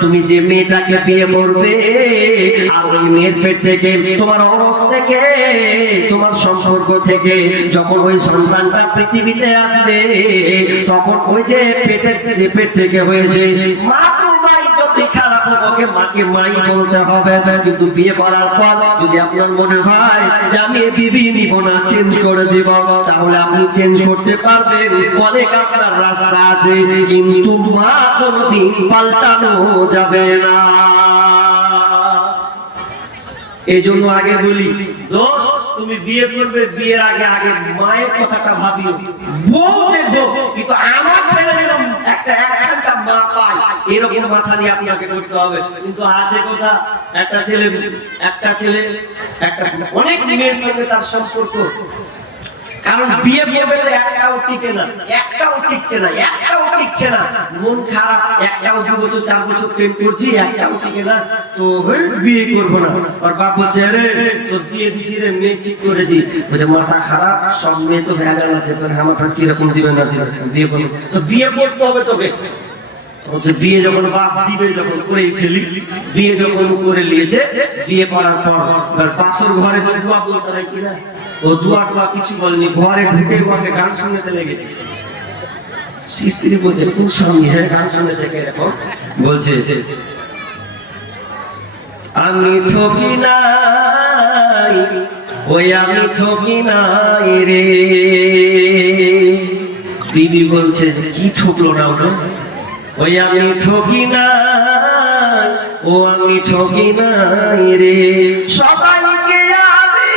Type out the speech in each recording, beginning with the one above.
তুমি যে মেয়েটাকে বিয়ে করবে আর ওই মেয়ের পেট থেকে তোমার অবস্থা থেকে তোমার সম্পর্ক থেকে যখন ওই সন্তানটা পৃথিবীতে আসবে তখন ওই যে পেট থেকে হয়েছে মা তো মাই যদি খারাপ ওকে মাকে মাই বলতে হবে। কিন্তু বিয়ে করার পর যদি আপনার মনে হয় যে আমি বিবি নিব না চেঞ্জ করে দিব তাহলে আপনি চেঞ্জ করতে পারবেন, অনেক আপনার রাস্তা আছে, কিন্তু মা কোনদিন পাল্টানো যাবে না। এই জন্য আগে বলি দোষ তুমি বিয়ে করবে বিয়ের আগে আগে মায়ের কথাটা ভাবিও। বউ দেখো কিন্তু আমার ছেলে যেরকম একটা মা পায় এরকম মাথা নিয়ে আপনাকে করতে হবে। কিন্তু আছে কথা একটা ছেলে একটা অনেক মেয়ের সঙ্গে তার সম্পর্ক, কারণ বিয়ে করবে তো একটাও টিকে না, একটাও টিকছে না, মন খারাপ, একটাও 2 বছর 4 বছর প্রেম করছি একটাও টিকে না, তো বিয়ে করব না। আর বাপ বলছে আরে তোর বিয়ে দিছি রে, মেয়ে ঠিক করেছি, বলছে মাথা খারাপ, সব মেয়ে তো ভ্যাগাল আছে, তো আমারটা কি রকম দিবে না দিবে, বিয়ে করব তো বিয়ে করতে হবে তোকে। বলছে বিয়ে যখন বাপ দিবে যখন করেই ফেলি, বিয়ে যখন করে নিয়েছে, বিয়ে করার পর পাশের ঘরে দোয়া বলতে হয় কিনা, ও দোয়া টোয়া কিছু বলেনি, ঘরে ঢুকে ওকে গান শুনতে লেগেছে। স্ত্রী বলছে কোন স্বামী, হ্যাঁ গান শুনেছে কে দেখো, বলছে আমি ঠকি নাই, ওই আমি ঠকি নাই রে। দিদি বলছে কি ঠকলো না ওটা, ওই আমি ঠকি নাই, ও আমি ঠকি নাই রে। সবাইকে আমি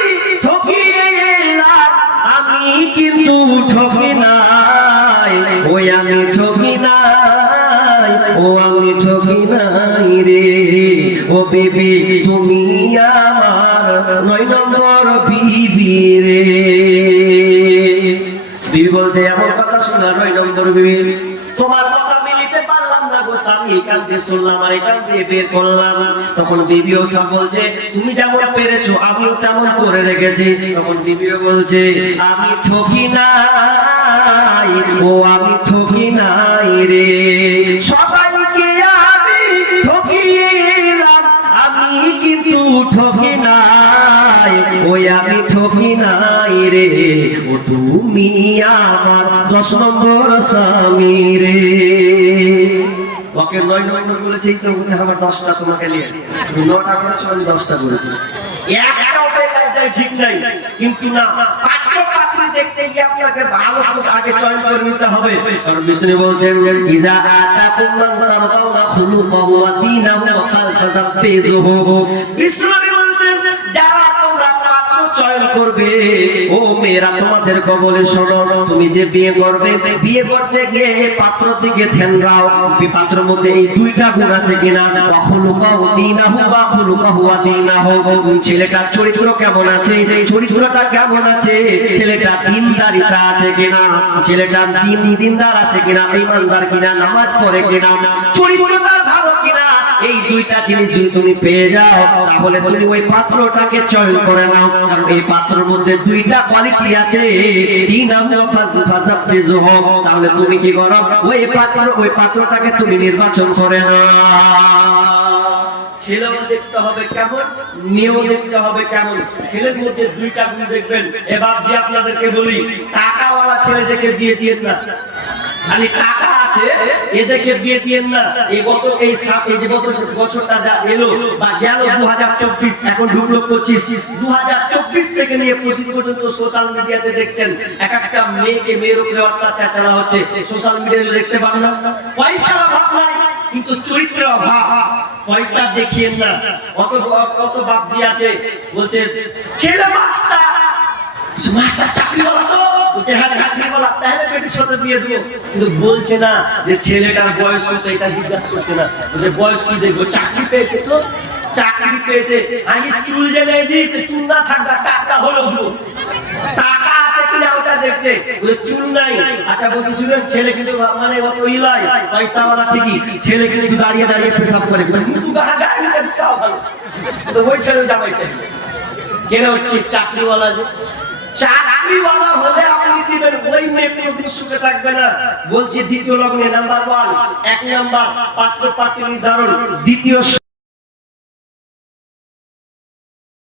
ঠকিয়ে এলাম, আমি কিন্তু ঠকি নাই, ওই আমি ঠকি নাই, ও আমি ঠকি নাই রে। ও বিবি তুমি আমার 9 নম্বর বিবি রে। বিবি বলছে এমন কথা শোনা 9 নম্বর বিবি, তোমার কথা মিলিতে পারলাম না গো স্বামী, এখান থেকে শুনলাম আর এখান থেকে বের করলাম। তখন বিবিও সব বলছে তুমি যেমন পেরেছো আমিও তেমন করে রেখেছি। তখন বিবিও বলছে আমি ঠকি নাই, ও আমি ঠকি নাই রে। সবাইকে আমি ঠকিলাম, আমি কিন্তু ঠকি নাই, ওই আমি ঠকি নাই রে। ও তুমি আমার 10 নম্বর স্বামী রে। ওকে 9 নম্বর বলেছে, তো বলছে আমার 10টা তোমাকে নিয়ে, 9টা করেছো আমি 10টা বলেছি, একটাও বেকার ঠিক নাই। কিন্তু না, পাত্র পাত্রী দেখতে গিয়ে আপনাকে ভালো আগে চয়েস করে নিতে হবে। কারণ বিষ্ণু বলছেন ইজা আতাকুম মান তারাউনা খুলুকাহু ওয়া দীনাহু ওয়া ফালতাযাব্বিজুহু। বিষ্ণু বলছেন যারা তোমরা পাত্র চয়ন করবে, ও মেয়েরা তোমাদের কবলে শোনো, তুমি যে বিয়ে করবে বিয়ে করতে গিয়ে পাত্র দিকে ধ্যান দাও, পাত্রের মধ্যে এই 2টা গুণ আছে কিনা, খুলুকাহু দীনাহু ওয়া খুলুকাহু ওয়া দীনাহু। ছেলেটার চরিত্র কেমন আছে, চরিত্রটা কেমন আছে, ছেলেটা দিনদারিতা আছে কিনা, ছেলেটা দিনদার আছে কিনা, ঈমানদার কিনা, নামাজ পড়ে কিনা, চরিত্রটা ভালো কিনা, এই 2টা জিনিস যদি তুমি পেয়ে যাও তাহলে তুমি ওই পাত্রটাকে চয়ন করে নাও। কারণ এই পাত্রের মধ্যে 2টা কোয়ালিটি আছে, তাহলে তুমি কি করো ওই পাত্রটাকে তুমি নির্বাচন করে নাও। ছেলেও দেখতে হবে কেমন, মেয়েও দেখতে হবে কেমন। ছেলের মধ্যে 2টা গুণ দেখবেন। এবার যে আপনাদেরকে বলি টাকাওয়ালা ছেলে থেকে বিয়ে দিয়েন না, খালি টাকা আছে এ দেখে বিয়ে দিয়েন না। এই যে বছরটা যা এলো বা গেল 2024, এখন ঢুকলো 25, 2024 থেকে নিয়ে 25 পর্যন্ত সোশ্যাল মিডিয়াতে দেখছেন এক একটা মেয়ের উপরে অত্যাচার চালা হচ্ছে। সোশ্যাল মিডিয়াতে দেখতে পান না, পয়সার অভাব নাই কিন্তু চরিত্রের অভাব। পয়সা দেখিয়েন না। কত বাপজি আছে বলছে ছেলে মাস্টার চাকরিওয়ালা, তো বলছে হ্যাঁ চাকরিওয়ালা, তাহলে পেটের সাথে বিয়ে দেবো। কিন্তু বলছে না যে ছেলেটার বয়স কত, এটা জিজ্ঞাসা করছে না, বলছে বয়স কি দেখবো, চাকরি পেয়েছে তো, চাকরি পেয়েছে, আমি চুল যে নেই যে চুল না থাকবে টাকা হলো দেবো, টাকা আছে কিনা ওটা দেখছে, বলে চুল নাই। আচ্ছা বলছি শুনেন ছেলে কিন্তু মানে অত ইলাই পয়সাওয়ালা ঠিকই, ছেলে কিন্তু দাঁড়িয়ে দাঁড়িয়ে পেশাব করে, কিন্তু তো ওই ছেলে জামাই চাই কেন হচ্ছে চাকরিওয়ালা যে চাকরিওয়ালা হলে আপনি দিবেন, ওই মেয়ে কোনদিন সুখে থাকবে না। বলছি দ্বিতীয় লগ্নে নাম্বার 1, 1 নাম্বার পাত্র পাত্রী নির্ধারণ, দ্বিতীয়